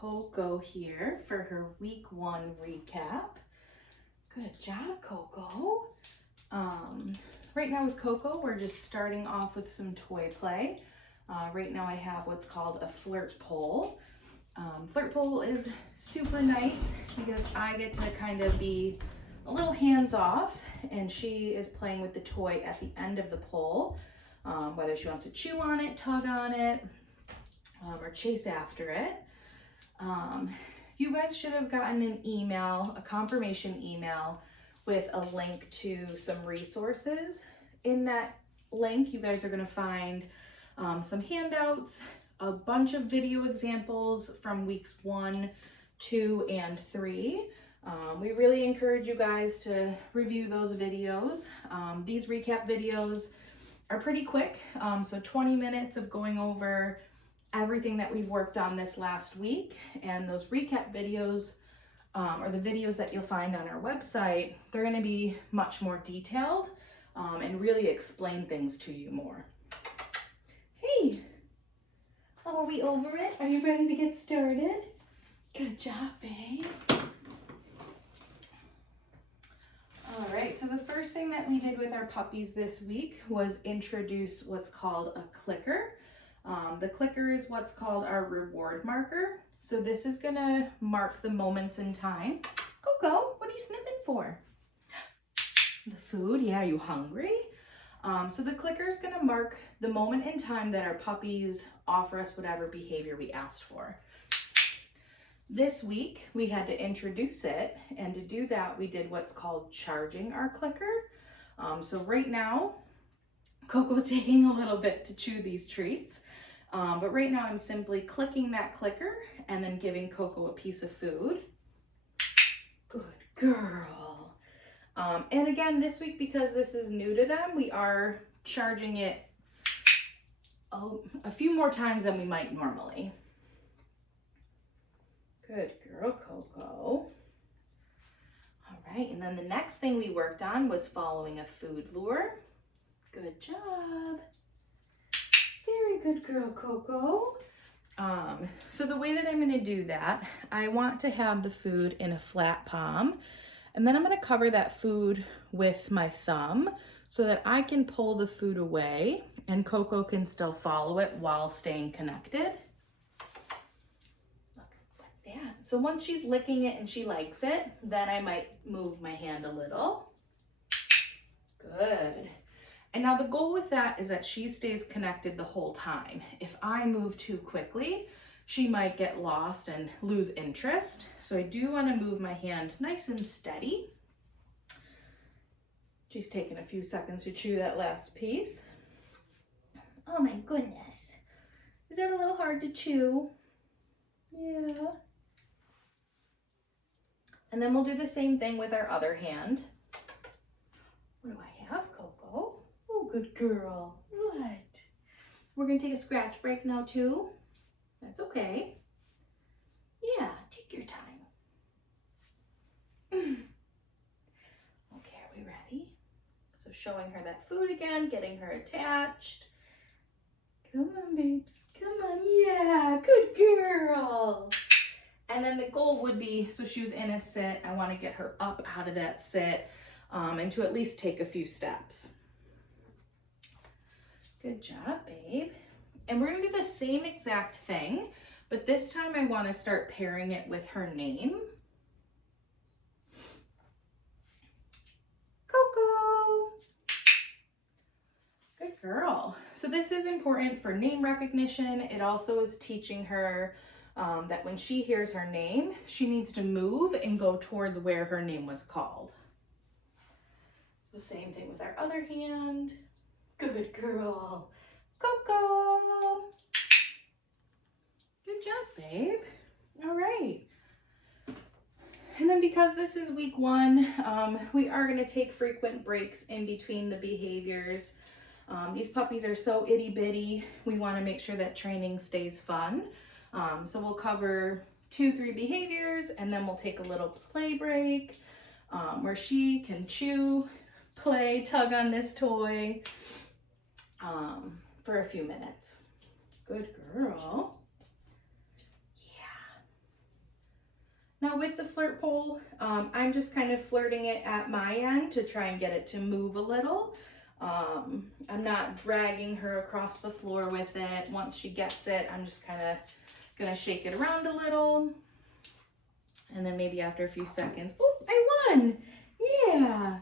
Koko here for her week 1 recap. Good job, Koko. Right now with Koko, we're just starting off with some toy play. Right now I have what's called a flirt pole. Flirt pole is super nice because I get to kind of be a little hands off, and she is playing with the toy at the end of the pole, whether she wants to chew on it, tug on it, or chase after it. You guys should have gotten an email, a confirmation email with a link to some resources. In that link, you guys are going to find some handouts, a bunch of video examples from weeks 1, 2, and 3. We really encourage you guys to review those videos. These recap videos are pretty quick, so 20 minutes of going over everything that we've worked on this last week, and those recap videos or the videos that you'll find on our website, they're going to be much more detailed and really explain things to you more. Hey, are we over it? Are you ready to get started? Good job, babe. All right, so the first thing that we did with our puppies this week was introduce what's called a clicker. The clicker is what's called our reward marker. So this is gonna mark the moments in time. Koko, what are you sniffing for? The food, yeah, are you hungry? So the clicker is gonna mark the moment in time that our puppies offer us whatever behavior we asked for. This week, we had to introduce it, and to do that, we did what's called charging our clicker. So right now, Koko's taking a little bit to chew these treats, but right now I'm simply clicking that clicker and then giving Koko a piece of food. Good girl. And again, this week, because this is new to them, we are charging it a few more times than we might normally. Good girl, Koko. All right, and then the next thing we worked on was following a food lure. Good job. Very good girl, Koko. So the way that I'm going to do that, I want to have the food in a flat palm, and then I'm going to cover that food with my thumb so that I can pull the food away and Koko can still follow it while staying connected. Look, what's that? So once she's licking it and she likes it, then I might move my hand a little. Good. And now the goal with that is that she stays connected the whole time. If I move too quickly, she might get lost and lose interest. So I do want to move my hand nice and steady. She's taking a few seconds to chew that last piece. Oh my goodness. Is that a little hard to chew? Yeah. And then we'll do the same thing with our other hand. What do I have, Koko? Oh, good girl. What? We're going to take a scratch break now, too. That's okay. Yeah, take your time. Okay, are we ready? So showing her that food again, getting her attached. Come on, babes. Come on. Yeah, good girl. And then the goal would be, so she was in a sit. I want to get her up out of that sit and to at least take a few steps. Good job, babe. And we're going to do the same exact thing, but this time I want to start pairing it with her name. Koko. Good girl. So this is important for name recognition. It also is teaching her that when she hears her name, she needs to move and go towards where her name was called. So same thing with our other hand. Good girl. Koko. Good job, babe. All right. And then because this is week 1, we are going to take frequent breaks in between the behaviors. These puppies are so itty bitty. We want to make sure that training stays fun. So we'll cover 2-3 behaviors, and then we'll take a little play break where she can chew, play, tug on this toy for a few minutes. Good girl. Yeah. Now with the flirt pole, I'm just kind of flirting it at my end to try and get it to move a little. I'm not dragging her across the floor with it. Once she gets it, I'm just kind of gonna shake it around a little. And then maybe after a few seconds, oh, I won! Yeah!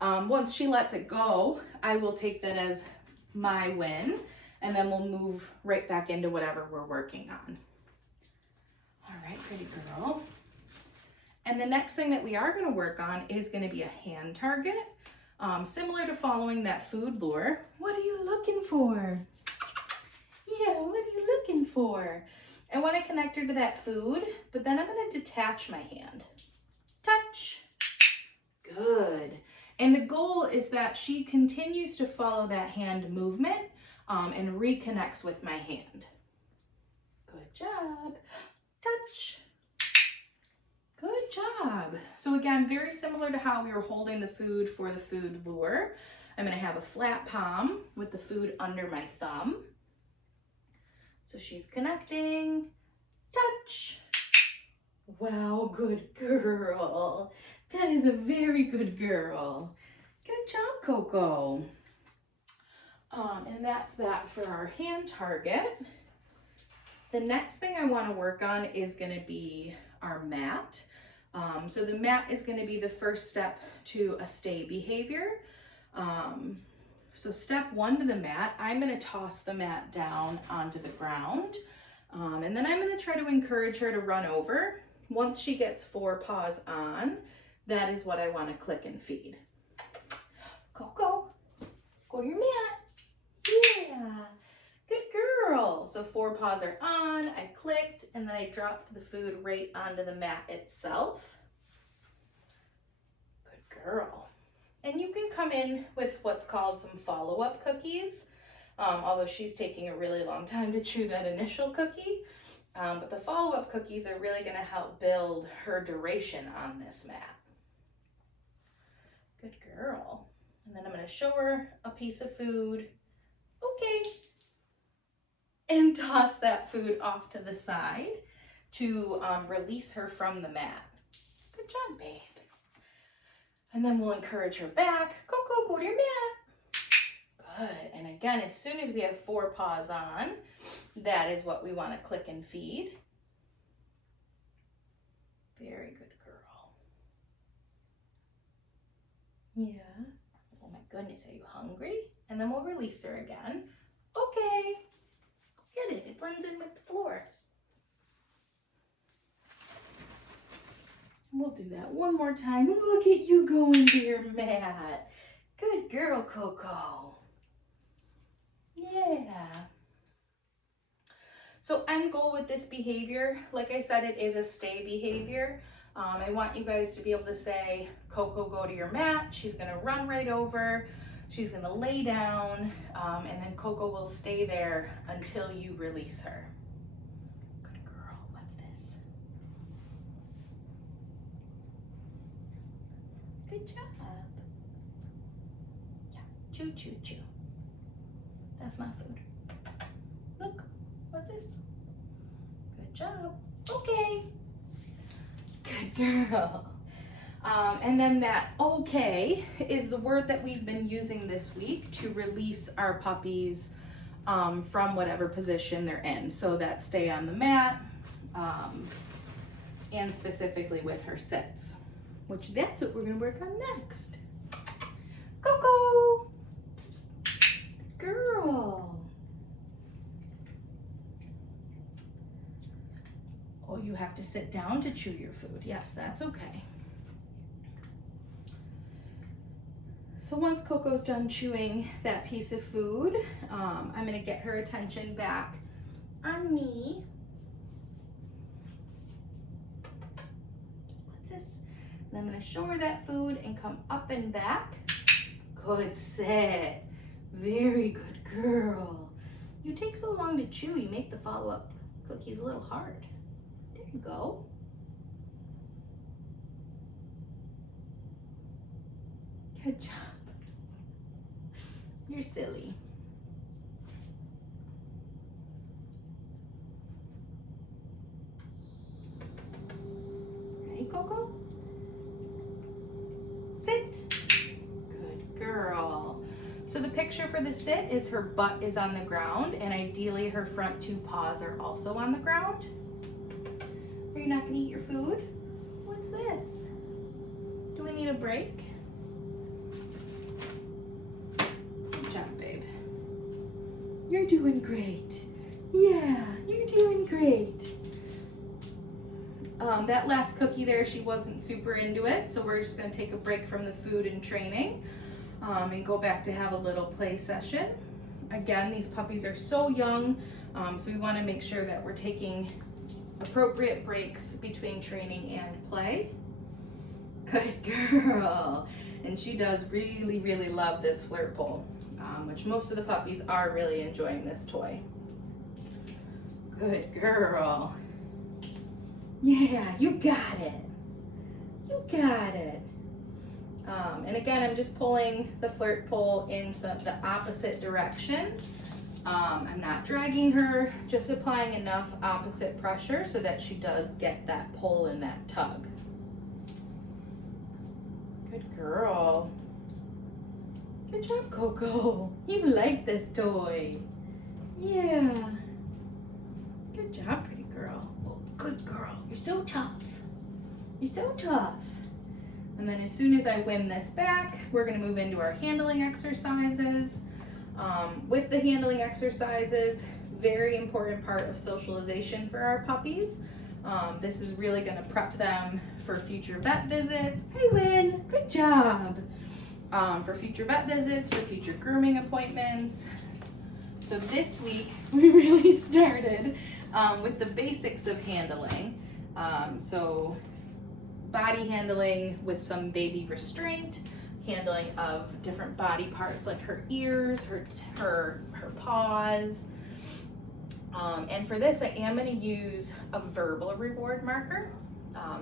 Once she lets it go, I will take that as my win, and then we'll move right back into whatever we're working on. All right, pretty girl. And the next thing that we are going to work on is going to be a hand target. Similar to following that food lure. What are you looking for? Yeah, what are you looking for? I want to connect her to that food, but then I'm going to detach my hand. Touch. Good. And the goal is that she continues to follow that hand movement and reconnects with my hand. Good job. Touch. Good job. So again, very similar to how we were holding the food for the food lure. I'm going to have a flat palm with the food under my thumb. So she's connecting. Touch. Wow, good girl. That is a very good girl. Good job, Koko. And that's that for our hand target. The next thing I want to work on is going to be our mat. So the mat is going to be the first step to a stay behavior. So step one to the mat, I'm going to toss the mat down onto the ground. And then I'm going to try to encourage her to run over. Once she gets 4 paws on, that is what I want to click and feed. Koko, go to your mat. Yeah, good girl. So 4 paws are on, I clicked, and then I dropped the food right onto the mat itself. Good girl. And you can come in with what's called some follow-up cookies, although she's taking a really long time to chew that initial cookie. But the follow-up cookies are really going to help build her duration on this mat. Good girl. And then I'm going to show her a piece of food. Okay. And toss that food off to the side to release her from the mat. Good job, babe. And then we'll encourage her back. Koko, go to your mat. Good. And again, as soon as we have 4 paws on, that is what we want to click and feed. Very good girl. Yeah. Oh my goodness, are you hungry? And then we'll release her again. Okay. Get it. It blends in with the floor. We'll do that one more time. Look at you going to your mat. Good girl, Koko. Yeah. So end goal with this behavior, like I said, it is a stay behavior. I want you guys to be able to say, Koko, go to your mat. She's going to run right over. She's going to lay down, and then Koko will stay there until you release her. Good girl. What's this? Good job. Yeah, chew, chew, chew. That's not food. Look, what's this? Good job. Okay. Good girl. And then that okay is the word that we've been using this week to release our puppies from whatever position they're in. So that stay on the mat and specifically with her sits, which that's what we're going to work on next. Koko! Psst, psst. Girl. Oh, you have to sit down to chew your food. Yes, that's okay. So once Koko's done chewing that piece of food, I'm going to get her attention back on me. What's this? And I'm going to show her that food and come up and back. Good sit. Very good girl. You take so long to chew, you make the follow-up cookies a little hard. There you go. Good job. You're silly. So the picture for the sit is her butt is on the ground and ideally her front 2 paws are also on the ground. Are you not gonna eat your food? What's this? Do we need a break? Good job, babe. You're doing great. Yeah, you're doing great. That last cookie there, she wasn't super into it, so we're just gonna take a break from the food and training and go back to have a little play session. Again, these puppies are so young, so we wanna make sure that we're taking appropriate breaks between training and play. Good girl. And she does really, really love this flirt pole, which most of the puppies are really enjoying this toy. Good girl. Yeah, you got it. You got it. And again, I'm just pulling the flirt pole in the opposite direction. I'm not dragging her, just applying enough opposite pressure so that she does get that pull and that tug. Good girl. Good job, Koko. You like this toy. Yeah. Good job, pretty girl. Oh, good girl. You're so tough. You're so tough. And then as soon as I win this back, we're gonna move into our handling exercises. With the handling exercises, very important part of socialization for our puppies. This is really gonna prep them for future vet visits. Hey, Win, good job. For future vet visits, for future grooming appointments. So this week, we really started with the basics of handling. So body handling with some baby restraint, handling of different body parts like her ears, her paws. And for this, I am gonna use a verbal reward marker.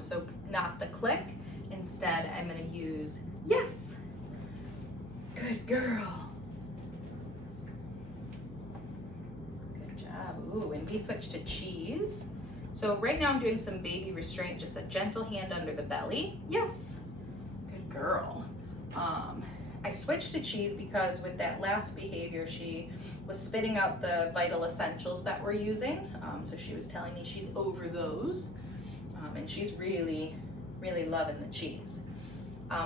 So not the click. Instead, I'm gonna use yes. Good girl. Good job. Ooh, and we switch to cheese. So right now I'm doing some baby restraint, just a gentle hand under the belly. Yes. Good girl. I switched to cheese because with that last behavior, she was spitting out the vital essentials that we're using. So she was telling me she's over those. And she's really, really loving the cheese.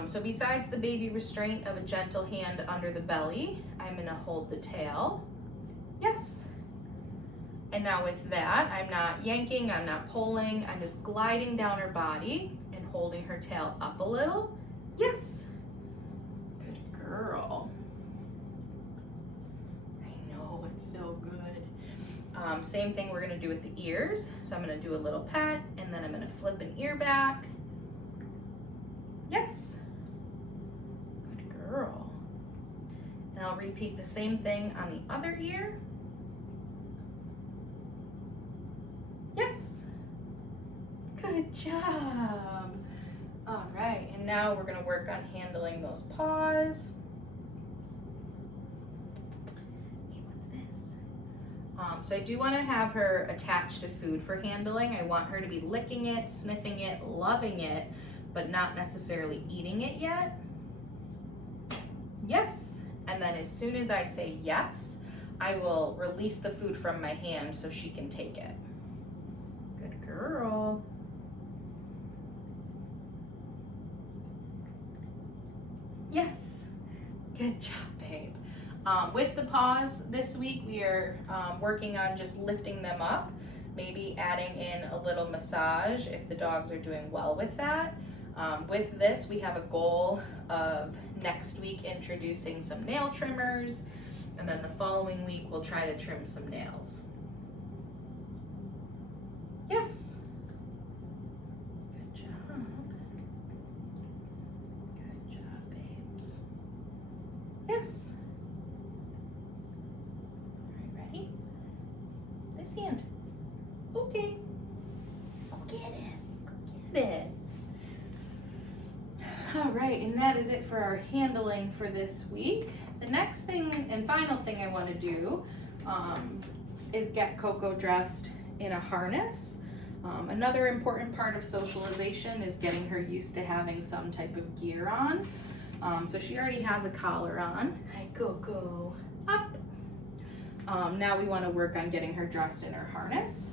So besides the baby restraint of a gentle hand under the belly, I'm gonna hold the tail. Yes. And now with that, I'm not yanking, I'm not pulling, I'm just gliding down her body and holding her tail up a little. Yes. Good girl. I know, it's so good. Same thing we're gonna do with the ears. So I'm gonna do a little pet and then I'm gonna flip an ear back. Yes. Good girl. And I'll repeat the same thing on the other ear. Yes. Good job. All right, and now we're gonna work on handling those paws. Hey, what's this? So I do wanna have her attached to food for handling. I want her to be licking it, sniffing it, loving it, but not necessarily eating it yet. Yes. And then as soon as I say yes, I will release the food from my hand so she can take it. Good girl. Yes. Good job, babe. With the paws this week, we are working on just lifting them up, maybe adding in a little massage if the dogs are doing well with that. With this, we have a goal of next week introducing some nail trimmers, and then the following week we'll try to trim some nails. Yes. Good job. Good job, babes. Yes. All right, ready? This hand. Okay. Go get it. Go get it. All right, and that is it for our handling for this week. The next thing and final thing I want to do is get Koko dressed in a harness. Another important part of socialization is getting her used to having some type of gear on. So she already has a collar on. Hi, Koko. Up. Now we want to work on getting her dressed in her harness.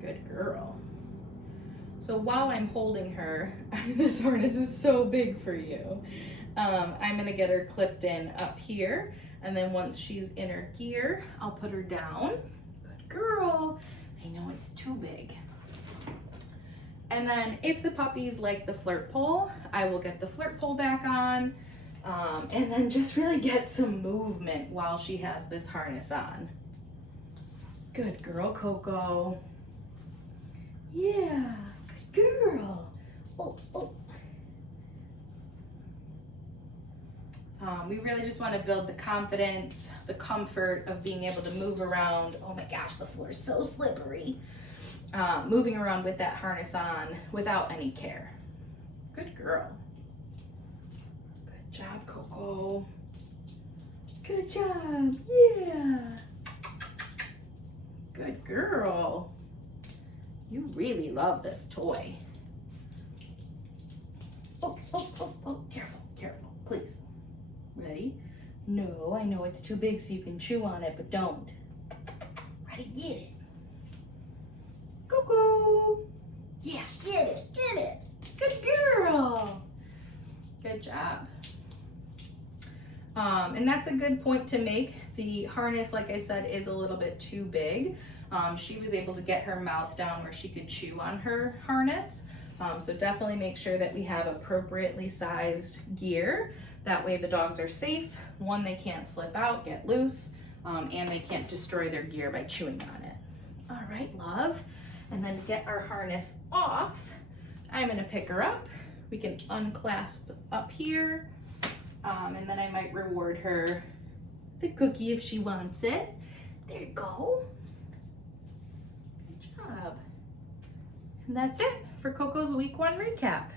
Good girl. So while I'm holding her, this harness is so big for you. I'm gonna get her clipped in up here, and then once she's in her gear, I'll put her down. Good girl. I know it's too big. And then if the puppies like the flirt pole, I will get the flirt pole back on, and then just really get some movement while she has this harness on. Good girl, Koko. Yeah, good girl. Oh, oh. We really just want to build the confidence, the comfort of being able to move around. Oh my gosh, the floor is so slippery. Moving around with that harness on without any care. Good girl. Good job, Koko. Good job. Yeah. Good girl. You really love this toy. Oh, oh, oh, oh, careful, careful, please. Ready? No, I know it's too big so you can chew on it, but don't. Ready, get it. Koko. Yeah, get it, get it. Good girl. Good job. And that's a good point to make. The harness, like I said, is a little bit too big. She was able to get her mouth down where she could chew on her harness. So definitely make sure that we have appropriately sized gear. That way the dogs are safe. One, they can't slip out, get loose, and they can't destroy their gear by chewing on it. All right, love. And then to get our harness off, I'm gonna pick her up. We can unclasp up here, and then I might reward her the cookie if she wants it. There you go. Good job. And that's it for Koko's week 1 recap.